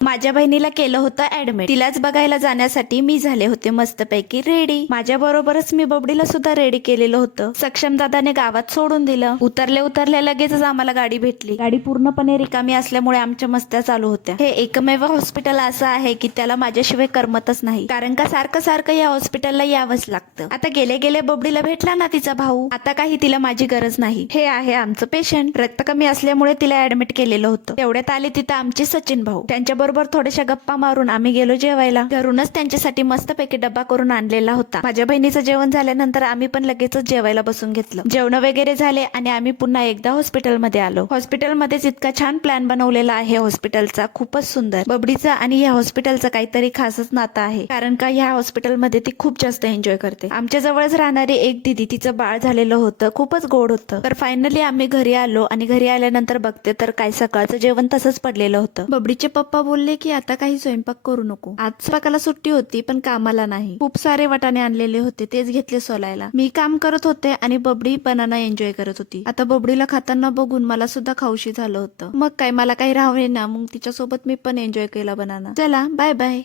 माझ्या बहिणीला केलं होतं ऍडमिट. तिलाच बघायला जाण्यासाठी मी झाले होते मस्तपैकी रेडी. माझ्या बरोबरच मी बबडीला सुद्धा रेडी केलेलं होतं. सक्षम दादाने गावात सोडून दिलं. उतरल्या लगेचच आम्हाला गाडी भेटली. गाडी पूर्णपणे रिकामी असल्यामुळे आमच्या मस्त्या चालू होत्या. हे एकमेव हॉस्पिटल असं आहे की त्याला माझ्याशिवाय करमतच नाही, कारण का सारखं सारखं या हॉस्पिटलला यावंच लागतं. आता गेले गेले बबडीला भेटला ना तिचा भाऊ. आता काही तिला माझी गरज नाही. हे आहे आमचं पेशंट. रक्त कमी असल्यामुळे तिला ऍडमिट केलेलं होतं. तेवढ्यात आले तिथं आमचे सचिन भाऊ. त्यांच्या बरोबर थोड्याशा गप्पा मारून आम्ही गेलो जेवायला. घरूनच त्यांच्यासाठी मस्तपैकी डब्बा करून आणलेला होता. माझ्या बहिणीचं जेवण झाल्यानंतर आम्ही पण लगेचच जेवायला बसून घेतलं. जेवण वगैरे झाले आणि आम्ही पुन्हा एकदा हॉस्पिटलमध्ये आलो. हॉस्पिटलमध्येच इतका छान प्लॅन बनवलेला आहे हॉस्पिटलचा, खूपच सुंदर. बबडीचा आणि या हॉस्पिटलचा काहीतरी खासच नातं आहे, कारण का ह्या हॉस्पिटलमध्ये ती खूप जास्त एन्जॉय करते. आमच्या जवळच राहणारी एक दिदी, तिचं बाळ झालेलं होतं, खूपच गोड होतं. तर फायनली आम्ही घरी आलो आणि घरी आल्यानंतर बघते तर काय सकाळचं जेवण तसंच पडलेलं होतं. बबडीचे पप्पा बोलले की आता काही स्वयंपाक करू नको. आज स्वयंपाकाला सुट्टी होती पण कामाला नाही. खूप सारे वाटाणे आणलेले होते, तेच घेतले सोलायला. मी काम करत होते आणि बबडी बनाना एन्जॉय करत होती. आता बबडीला खाताना बघून मला सुद्धा खाऊशी झालं होतं. मग काय, मला काही राहावे ना, मग तिच्यासोबत मी पण एन्जॉय केला बनाना. चला बाय बाय.